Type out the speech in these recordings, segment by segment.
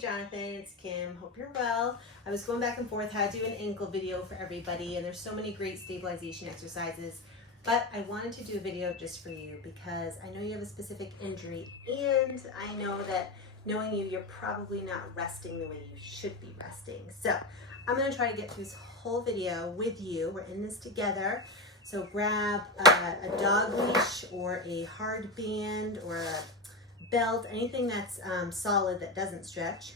Jonathan, it's Kim. Hope you're well. I was going back and forth how to do an ankle video for everybody, and there's so many great stabilization exercises, but I wanted to do a video just for you because I know you have a specific injury, and I know that knowing you, you're probably not resting the way you should be resting. So I'm going to try to get through this whole video with you. We're in this together. So grab a dog leash or a hard band or a belt, anything that's solid that doesn't stretch.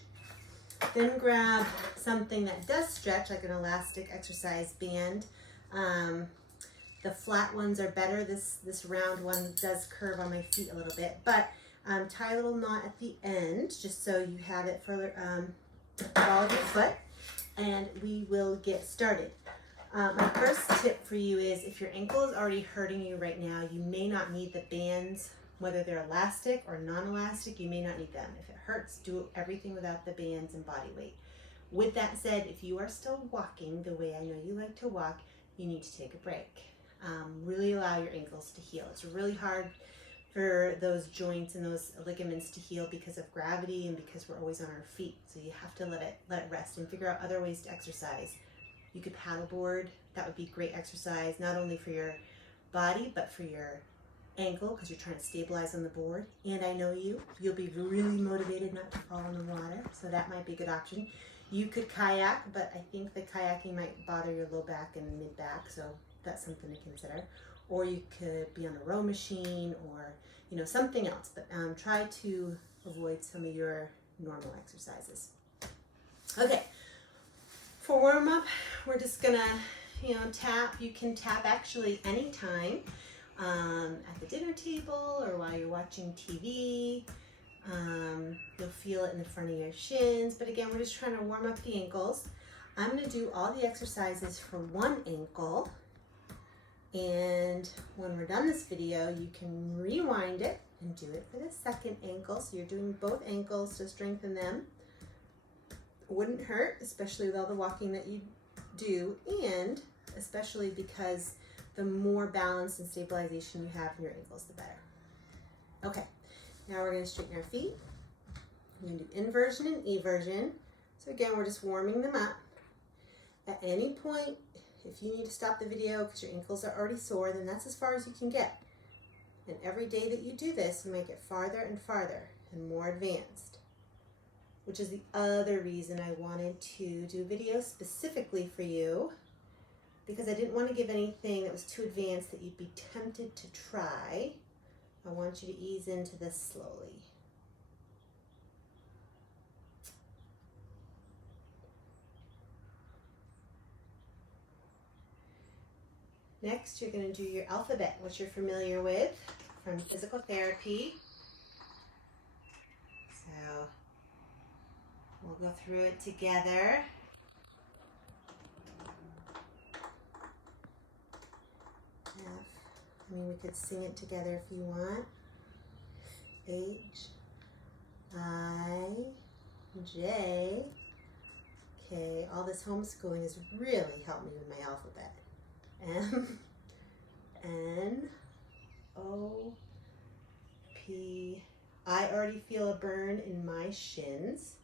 Then grab something that does stretch, like an elastic exercise band. The flat ones are better. This round one does curve on my feet a little bit, but tie a little knot at the end just so you have it for the ball of your foot, and we will get started. My first tip for you is if your ankle is already hurting you right now, you may not need the bands. Whether they're elastic or non-elastic, you may not need them. If it hurts, do everything without the bands and body weight. With that said, if you are still walking the way I know you like to walk, you need to take a break. Really allow your ankles to heal. It's really hard for those joints and those ligaments to heal because of gravity and because we're always on our feet. So you have to let it rest and figure out other ways to exercise. You could paddleboard. That would be great exercise, not only for your body, but for your ankle, because you're trying to stabilize on the board. And I know you'll be really motivated not to fall in the water, so that might be a good option. You could kayak, but I think the kayaking might bother your low back and mid back, so that's something to consider. Or you could be on a row machine or something else, but try to avoid some of your normal exercises. Okay, for warm up, we're just gonna tap. You can tap actually anytime. At the dinner table or while you're watching TV. You'll feel it in the front of your shins, but again, we're just trying to warm up the ankles. I'm going to do all the exercises for one ankle, and when we're done this video, you can rewind it and do it for the second ankle. So you're doing both ankles to strengthen them. Wouldn't hurt, especially with all the walking that you do, and especially because the more balance and stabilization you have in your ankles, the better. Okay, now we're going to straighten our feet. We're going to do inversion and eversion. So again, we're just warming them up. At any point, if you need to stop the video because your ankles are already sore, then that's as far as you can get. And every day that you do this, you might get farther and farther and more advanced, which is the other reason I wanted to do a video specifically for you, because I didn't want to give anything that was too advanced that you'd be tempted to try. I want you to ease into this slowly. Next, you're going to do your alphabet, which you're familiar with from physical therapy. So we'll go through it together. We could sing it together if you want. H, I, J, K. All this homeschooling has really helped me with my alphabet. M, N, O, P. I already feel a burn in my shins.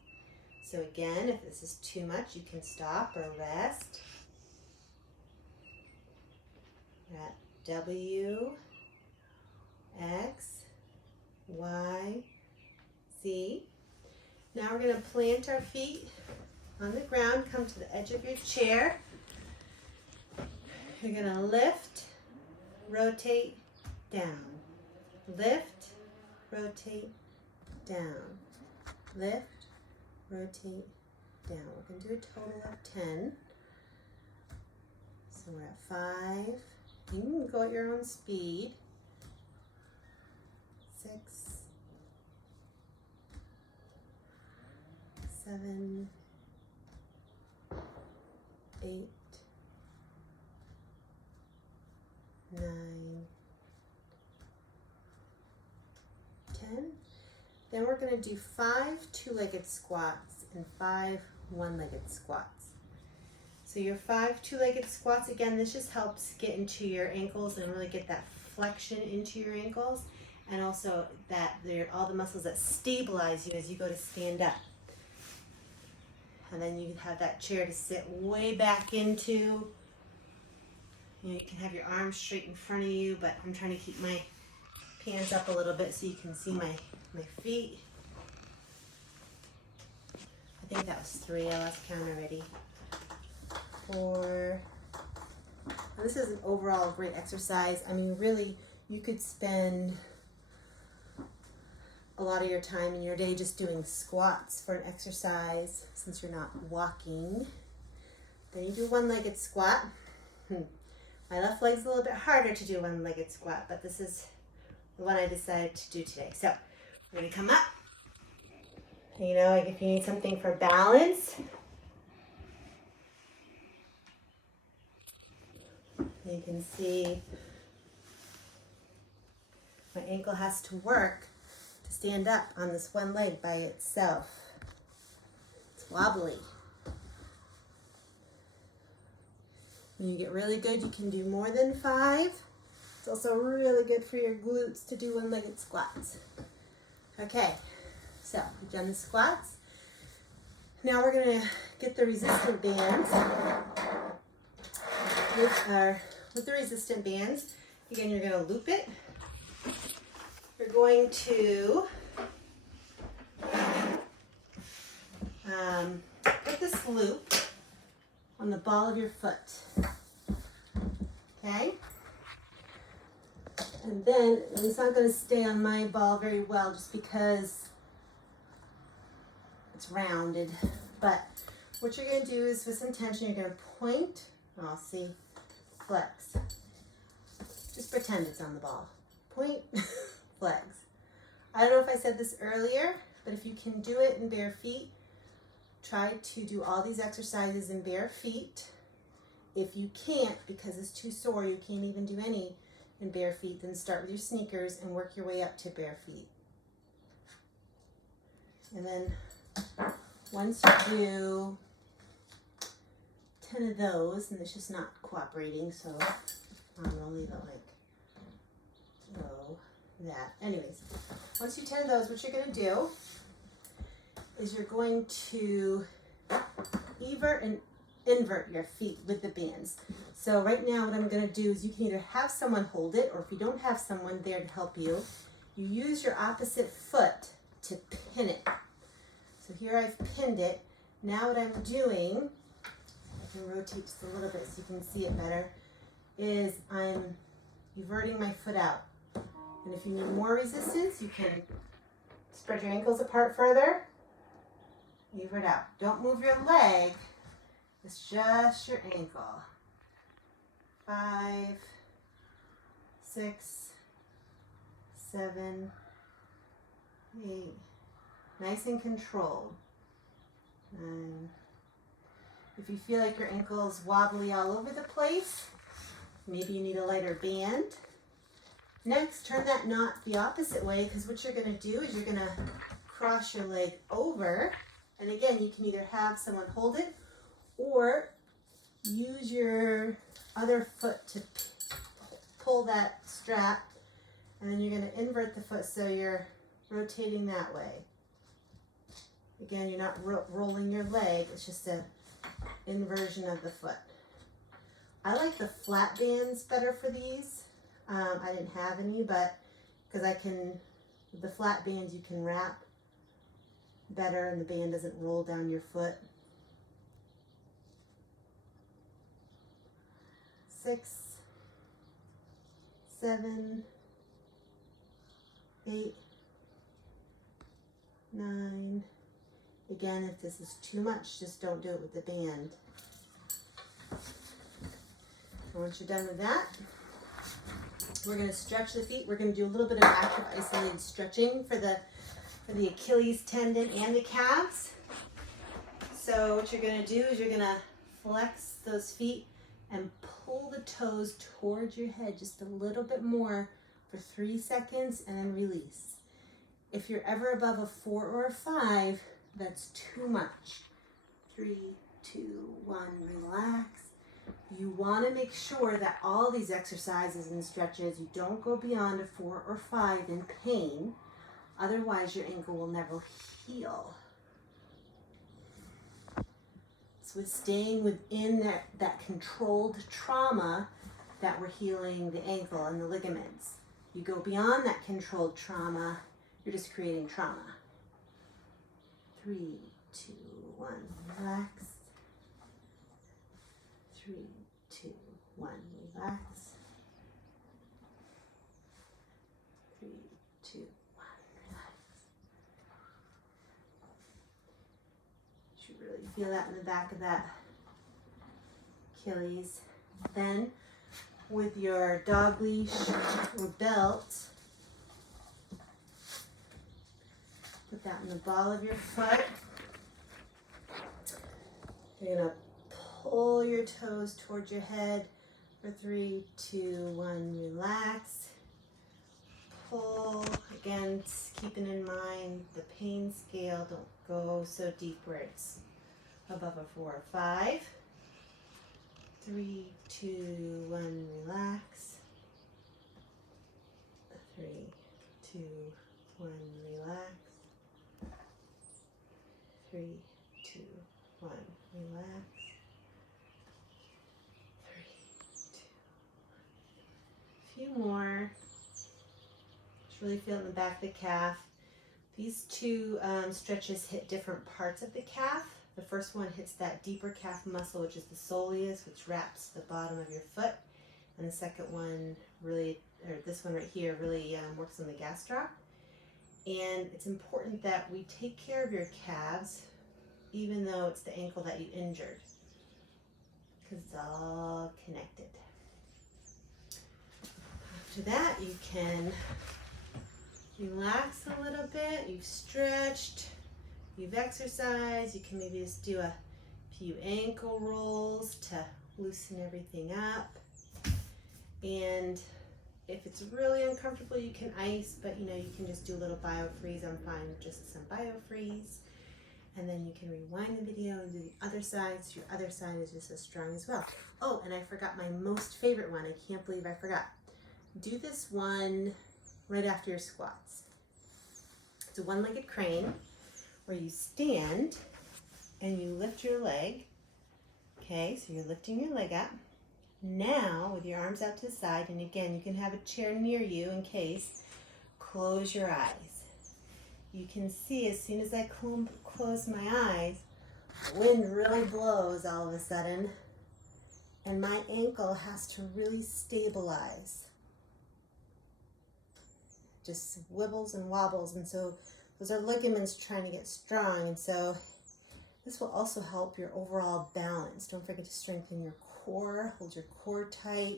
So again, if this is too much, you can stop or rest. At W, X, Y, Z. Now we're going to plant our feet on the ground. Come to the edge of your chair. You're going to lift, rotate, down. Lift, rotate, down. Lift, rotate, down. We're going to do a total of 10. So we're at 5. You can go at your own speed. 6, 7, 8, 9, 10. Then we're going to do 5 two-legged squats and 5 one-legged squats. So your 5 two-legged squats, again, this just helps get into your ankles and really get that flexion into your ankles, and also that they're all the muscles that stabilize you as you go to stand up. And then you have that chair to sit way back into. You can have your arms straight in front of you, but I'm trying to keep my pants up a little bit so you can see my feet. I think that was 3. I lost count already. 4. And this is an overall great exercise. I mean, really, you could spend a lot of your time in your day just doing squats for an exercise since you're not walking. Then you do one-legged squat. My left leg's a little bit harder to do one-legged squat, but this is the one I decided to do today. So we're gonna come up. You know, like if you need something for balance, you can see my ankle has to work to stand up on this one leg by itself. It's wobbly. When you get really good, you can do more than 5. It's also really good for your glutes to do one-legged squats. Okay, so we've done the squats. Now we're gonna get the resistant bands. With the resistant bands, again, you're gonna loop it. You're going to put this loop on the ball of your foot. Okay? And then it's not going to stay on my ball very well just because it's rounded. But what you're going to do is with some tension, you're going to point. Oh, see, flex. Just pretend it's on the ball. Point, flex. I don't know if I said this earlier, but if you can do it in bare feet, try to do all these exercises in bare feet. If you can't, because it's too sore, you can't even do any in bare feet, then start with your sneakers and work your way up to bare feet. And then once you do 10 of those, and it's just not cooperating, so I'm gonna leave it like that. Anyways, once you 10 of those, what you're gonna do is you're going to invert your feet with the bands. So right now what I'm going to do is you can either have someone hold it, or if you don't have someone there to help you, you use your opposite foot to pin it. So here I've pinned it. Now what I'm doing, I can rotate just a little bit so you can see it better, is I'm everting my foot out. And if you need more resistance, you can spread your ankles apart further, evert out. Don't move your leg. It's just your ankle. 5, 6, 7, 8. Nice and controlled. 9. If you feel like your ankle's wobbly all over the place, maybe you need a lighter band. Next, turn that knot the opposite way, because what you're going to do is you're going to cross your leg over. And again, you can either have someone hold it, or use your other foot to pull that strap, and then you're going to invert the foot so you're rotating that way. Again, you're not rolling your leg, it's just an inversion of the foot. I like the flat bands better for these. I didn't have any, but because the flat bands you can wrap better and the band doesn't roll down your foot. 6, 7, 8, 9. Again, if this is too much, just don't do it with the band. And once you're done with that, we're going to stretch the feet. We're going to do a little bit of active isolated stretching for the Achilles tendon and the calves. So what you're going to do is you're going to flex those feet and pull the toes towards your head just a little bit more for 3 seconds and then release. If you're ever above a 4 or a 5, that's too much. 3, 2, 1, relax. You want to make sure that all these exercises and stretches, you don't go beyond a 4 or 5 in pain. Otherwise, your ankle will never heal. So it's staying within that controlled trauma that we're healing the ankle and the ligaments. You go beyond that controlled trauma, you're just creating trauma. 3, 2, 1, relax. 3, 2, 1, relax. 3, 2, 1, relax. You should really feel that in the back of that Achilles. Then, with your dog leash or belt, put that in the ball of your foot. You're gonna pull your toes towards your head for 3, 2, 1, relax. Pull, again, keeping in mind the pain scale, don't go so deep where it's above a 4 or 5. 3, 2, 1, relax. 3, 2, 1, relax. 3, 2, 1, relax. 3, 2, 1. A few more. Just really feel in the back of the calf. These two stretches hit different parts of the calf. The first one hits that deeper calf muscle, which is the soleus, which wraps the bottom of your foot. And the second one really, or this one right here, really works on the gastroc. And it's important that we take care of your calves, even though it's the ankle that you injured, because it's all connected. After that, you can relax a little bit. You've stretched, you've exercised. You can maybe just do a few ankle rolls to loosen everything up. And if it's really uncomfortable, you can ice, but you can just do a little BioFreeze. I'm fine with just some BioFreeze. And then you can rewind the video and do the other side, so your other side is just as strong as well. Oh, and I forgot my most favorite one. I can't believe I forgot. Do this one right after your squats. It's a one-legged crane where you stand and you lift your leg. Okay, so you're lifting your leg up. Now, with your arms out to the side, and again, you can have a chair near you in case, close your eyes. You can see as soon as I close my eyes, the wind really blows all of a sudden, and my ankle has to really stabilize. Just wibbles and wobbles, and so those are ligaments trying to get strong, and so this will also help your overall balance. Don't forget to strengthen your core, hold your core tight,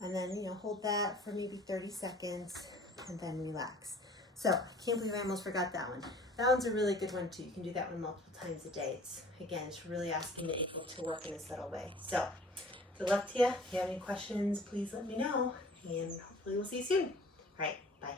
and then hold that for maybe 30 seconds, and then relax. So, I can't believe I almost forgot that one. That one's a really good one too. You can do that one multiple times a day. It's really asking the ankle to work in a subtle way. So, good luck to you. If you have any questions, please let me know, and hopefully we'll see you soon. All right, bye.